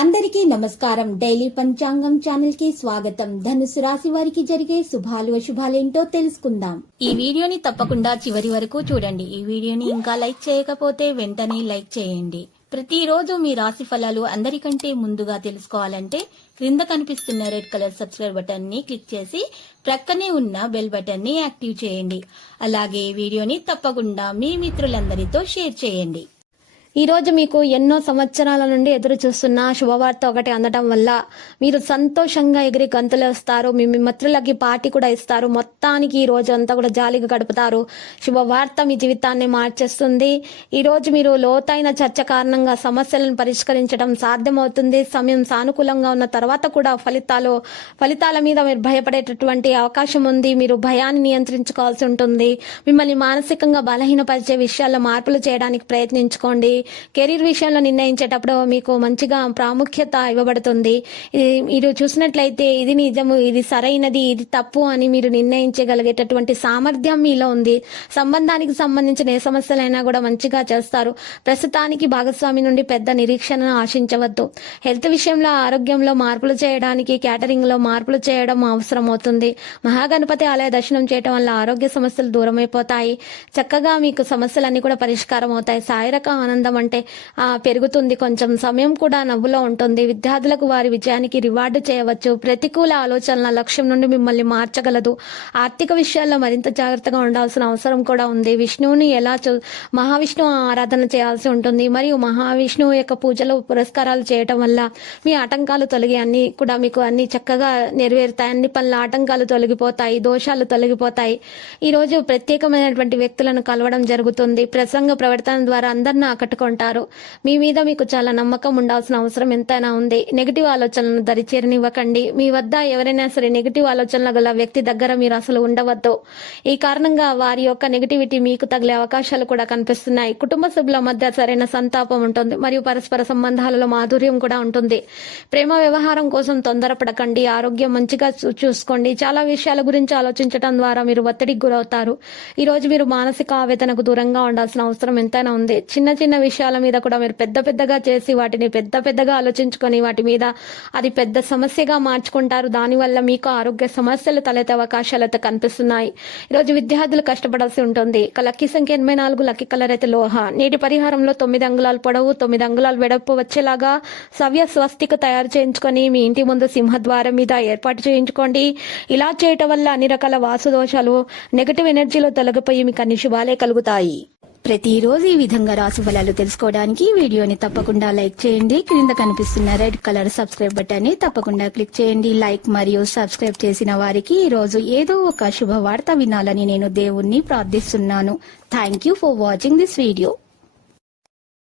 అందరికీ నమస్కారం. డైలీ పంచాంగం ఛానల్ కి స్వాగతం. ధనుసు రాశి వారికి జరిగే శుభాలు అశుభాలేంటో తెలుసుకుందాం. ఈ వీడియోని తప్పకుండా చివరి వరకు చూడండి. ఈ వీడియోని ఇంకా లైక్ చేయకపోతే వెంటనే లైక్ చేయండి. ప్రతిరోజు మీ రాశి ఫలాలు అందరికంటే ముందుగా తెలుసుకోవాలంటే క్రింద కనిపిస్తున్న రెడ్ కలర్ సబ్స్క్రైబ్ బటన్ ని క్లిక్ చేసి ప్రక్కనే ఉన్న బెల్ బటన్ ని యాక్టివ్ చేయండి. అలాగే వీడియోని తప్పకుండా మీ మిత్రులందరితో షేర్ చేయండి. ఈ రోజు మీకు ఎన్నో సంవత్సరాల నుండి ఎదురు చూస్తున్న శుభవార్త ఒకటి అందడం వల్ల మీరు సంతోషంగా ఎగిరి గంతులేస్తారు. మీ మిత్రులకి పార్టీ కూడా ఇస్తారు. మొత్తానికి ఈ రోజు అంతా కూడా జాలీగా గడుపుతారు. శుభవార్త మీ జీవితాన్ని మార్చేస్తుంది. ఈ రోజు మీరు లోతైన చర్చ కారణంగా సమస్యలను పరిష్కరించడం సాధ్యమవుతుంది. సమయం సానుకూలంగా ఉన్న తర్వాత కూడా ఫలితాల మీద మీరు భయపడేటటువంటి అవకాశం ఉంది. మీరు భయాన్ని నియంత్రించుకోవాల్సి ఉంటుంది. మిమ్మల్ని మానసికంగా బలహీనపరిచే విషయాల్లో మార్పులు చేయడానికి ప్రయత్నించుకోండి. కెరీర్ విషయంలో నిర్ణయించేటప్పుడు మీకు మంచిగా ప్రాముఖ్యత ఇవ్వబడుతుంది. మీరు చూసినట్లయితే ఇది నిజము, ఇది సరైనది, ఇది తప్పు అని మీరు నిర్ణయించగలిగేటటువంటి సామర్థ్యం మీలో ఉంది. సంబంధానికి సంబంధించిన ఏ సమస్యలైనా కూడా మంచిగా చేస్తారు. ప్రస్తుతానికి భాగస్వామి నుండి పెద్ద నిరీక్షణను ఆశించవద్దు. హెల్త్ విషయంలో ఆరోగ్యంలో మార్పులు చేయడానికి క్యాటరింగ్ లో మార్పులు చేయడం అవసరం అవుతుంది. మహాగణపతి ఆలయ దర్శనం చేయడం వల్ల ఆరోగ్య సమస్యలు దూరమైపోతాయి. చక్కగా మీకు సమస్యలన్నీ కూడా పరిష్కారం అవుతాయి. శారీరక ఆనందం అంటే పెరుగుతుంది. కొంచెం సమయం కూడా నవ్వులో ఉంటుంది. విద్యార్థులకు వారి విజయానికి రివార్డు చేయవచ్చు. ప్రతికూల ఆలోచనల లక్ష్యం నుండి మిమ్మల్ని మార్చగలదు. ఆర్థిక విషయాల్లో మరింత జాగ్రత్తగా ఉండాల్సిన అవసరం కూడా ఉంది. విష్ణువుని మహావిష్ణువు ఆరాధన చేయాల్సి ఉంటుంది. మరియు మహావిష్ణువు యొక్క పూజలు పురస్కారాలు చేయటం వల్ల మీ ఆటంకాలు తొలగి అన్ని కూడా మీకు అన్ని చక్కగా నెరవేరుతాయి. అన్ని పనుల ఆటంకాలు తొలగిపోతాయి, దోషాలు తొలగిపోతాయి. ఈ రోజు ప్రత్యేకమైనటువంటి వ్యక్తులను కలవడం జరుగుతుంది. ప్రసంగ ప్రవర్తన ద్వారా అందరిని ఆకట్టుకుంటారు. మీ మీద మీకు చాలా నమ్మకం ఉండాల్సిన అవసరం ఎంతైనా ఉంది. నెగిటివ్ ఆలోచనలను దరిచేరనివ్వకండి. మీ వద్ద ఎవరైనా సరే నెగిటివ్ ఆలోచనలు గల వ్యక్తి దగ్గర మీరు అసలు ఉండవద్దు. ఈ కారణంగా వారి యొక్క నెగిటివిటీ మీకు తగిలే అవకాశాలు కూడా కనిపిస్తున్నాయి. కుటుంబ సభ్యుల మధ్య సరైన సంతాపం ఉంటుంది మరియు పరస్పర సంబంధాలలో మాధుర్యం కూడా ఉంటుంది. ప్రేమ వ్యవహారం కోసం తొందరపడకండి. ఆరోగ్యం మంచిగా చూసుకోండి. చాలా విషయాల గురించి ఆలోచించడం ద్వారా మీరు ఒత్తిడికి గురవుతారు. ఈ రోజు మీరు మానసిక ఆవేదనకు దూరంగా ఉండాల్సిన అవసరం ఎంతైనా ఉంది. చిన్న చిన్న విషయాల మీద కూడా మీరు పెద్దగా చేసి వాటిని పెద్దగా ఆలోచించుకొని వాటి మీద అది పెద్ద సమస్యగా మార్చుకుంటారు. దానివల్ల మీకు ఆరోగ్య సమస్యలు తలెత్తే అవకాశాలతో కనిపిస్తున్నాయి. ఈరోజు విద్యార్థులు కష్టపడాల్సి ఉంటుంది. లక్కీ సంఖ్య 84, లక్కీ కలర్ అయితే లోహ. నేటి పరిహారంలో 9 అంగుళాలు పొడవు 9 అంగుళాలు వెడల్పు వచ్చేలాగా సవ్య స్వస్తిక తయారు చేయించుకొని మీ ఇంటి ముందు సింహద్వారం మీద ఏర్పాటు చేయించుకోండి. ఇలా చేయటం వల్ల అన్ని రకాల వాసు దోషాలు నెగటివ్ ఎనర్జీలో తొలగిపోయి మీకు అన్ని శుభాలే కలుగుతాయి. ప్రతిరోజు ఈ విధంగా రాశి ఫలాలు తెలుసుకోవడానికి వీడియోని తప్పకుండా లైక్ చేయండి. క్రింద కనిపిస్తున్న రెడ్ కలర్ సబ్స్క్రైబ్ బటన్ ని తప్పకుండా క్లిక్ చేయండి. లైక్ మరియు సబ్స్క్రైబ్ చేసిన వారికి ఈ రోజు ఏదో ఒక శుభవార్త వినాలని నేను దేవుణ్ణి ప్రార్థిస్తున్నాను. Thank you for watching this video.